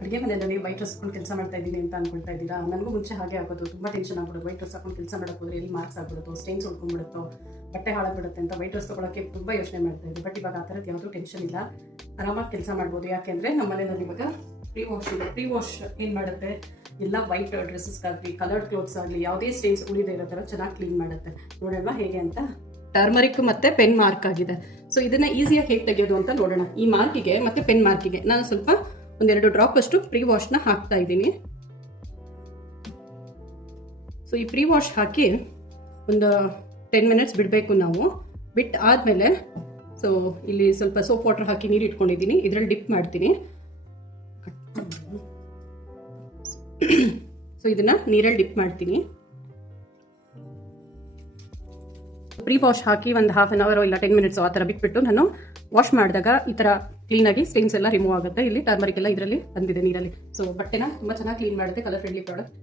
ಅಡುಗೆ ಮನೆಯಲ್ಲಿ white dress ಹಾಕೊಂಡು ಕೆಲಸ ಮಾಡ್ತಾ ಇದ್ದೀನಿ ಅಂತ ಅನ್ಕೊಳ್ತಾ ಇದ್ದೀರಾ? ನನಗೂ ಮುಂಚೆ ಹಾಗೆ ಆಗೋದು, ತುಂಬ ಟೆನ್ಷನ್ ಆಗ್ಬಿಡೋದು. ವೈಟ್ ಡ್ರೆಸ್ ಹಾಕೊಂಡು ಕೆಲಸ ಮಾಡೋಕೆ ಹೋದ್ರೆ ಎಲ್ಲಿ ಮಾರ್ಕ್ಸ್ ಆಗ್ಬಿಡುತ್ತೋ, ಸ್ಟೇನ್ಸ್ ಉಳ್ಕೊಂಡ್ಬಿಡುತ್ತೋ, ಬಟ್ಟೆ ಹಾಳಾಗ್ಬಿಡುತ್ತೆ ಅಂತ ವೈಟ್ ಡ್ರೆಸ್ ತೊಗೊಳಕ್ಕೆ ತುಂಬ ಯೋಚನೆ ಮಾಡ್ತಾ ಇದ್ದೆ. ಬಟ್ ಇವಾಗ ಆ ಥರದ್ದು ಯಾವುದೂ ಟೆನ್ಷನ್ ಇಲ್ಲ, ಆರಾಮಾಗಿ ಕೆಲಸ ಮಾಡ್ಬೋದು. ಯಾಕೆಂದರೆ ನಮ್ಮ ಮನೆಯಲ್ಲಿ ಇವಾಗ ಪ್ರೀ ವಾಶ್ ಇದೆ. ಪ್ರೀ ವಾಶ್ ಏನು ಮಾಡುತ್ತೆ, ಎಲ್ಲ ವೈಟ್ ಡ್ರೆಸ್ಸಸ್ಗಾಗಲಿ ಕಲರ್ಡ್ ಕ್ಲೋತ್ಸ್ ಆಗಲಿ ಯಾವುದೇ ಸ್ಟೇನ್ಸ್ ಉಳಿದೇ ಇರೋ ಥರ ಚೆನ್ನಾಗಿ ಕ್ಲೀನ್ ಮಾಡುತ್ತೆ. ನೋಡೋಣ ಹೇಗೆ ಅಂತ. ಟರ್ಮರಿಕ್ ಮತ್ತು ಪೆನ್ ಮಾರ್ಕ್ ಆಗಿದೆ. ಸೊ ಇದನ್ನು ಈಸಿಯಾಗಿ ಹೇಗೆ ತೆಗೆಯೋದು ಅಂತ ನೋಡೋಣ. ಈ ಮಾರ್ಕಿಗೆ ಮತ್ತು ಪೆನ್ ಮಾರ್ಕಿಗೆ ನಾನು ಸ್ವಲ್ಪ ಒಂದೆರಡು ಡ್ರಾಪ್ ಅಷ್ಟು ಪ್ರೀ ವಾಶ್ನ ಹಾಕ್ತಾ ಇದ್ದೀನಿ. ಸೊ ಈ ಪ್ರೀ ವಾಶ್ ಹಾಕಿ ಒಂದು 10 ಮಿನಿಟ್ಸ್ ಬಿಡಬೇಕು ನಾವು. ಬಿಟ್ಟು ಆದಮೇಲೆ ಸೊ ಇಲ್ಲಿ ಸ್ವಲ್ಪ ಸೋಪ್ ವಾಟರ್ ಹಾಕಿ ನೀರು ಇಟ್ಕೊಂಡಿದ್ದೀನಿ, ಇದರಲ್ಲಿ ಡಿಪ್ ಮಾಡ್ತೀನಿ. ಸೊ ಇದನ್ನು ನೀರಲ್ಲಿ ಡಿಪ್ ಮಾಡ್ತೀನಿ. ಪ್ರೀ ವಾಶ್ ಹಾಕಿ ಒಂದು ಹಾಫ್ ಆನ್ ಅವರ್ ಇಲ್ಲ 10 ಮಿನಿಟ್ಸ್ ಆ ಥರ ಬಿಟ್ಬಿಟ್ಟು ನಾನು ವಾಶ್ ಮಾಡಿದಾಗ ಈ ಥರ ಕ್ಲೀನಾಗಿ ಸ್ಟೇನ್ಸ್ ಎಲ್ಲ ರಿಮೂವ್ ಆಗುತ್ತೆ. ಇಲ್ಲಿ ಟರ್ಮರಿಕ್ ಎಲ್ಲ ಇದರಲ್ಲಿ ಬಂದಿದೆ ನೀರಲ್ಲಿ. ಸೊ ಬಟ್ಟೆನ ತುಂಬ ಚೆನ್ನಾಗಿ ಕ್ಲೀನ್ ಮಾಡುತ್ತೆ, ಕಲರ್ ಫ್ರೆಂಡ್ಲಿ ಪ್ರಾಡಕ್ಟ್.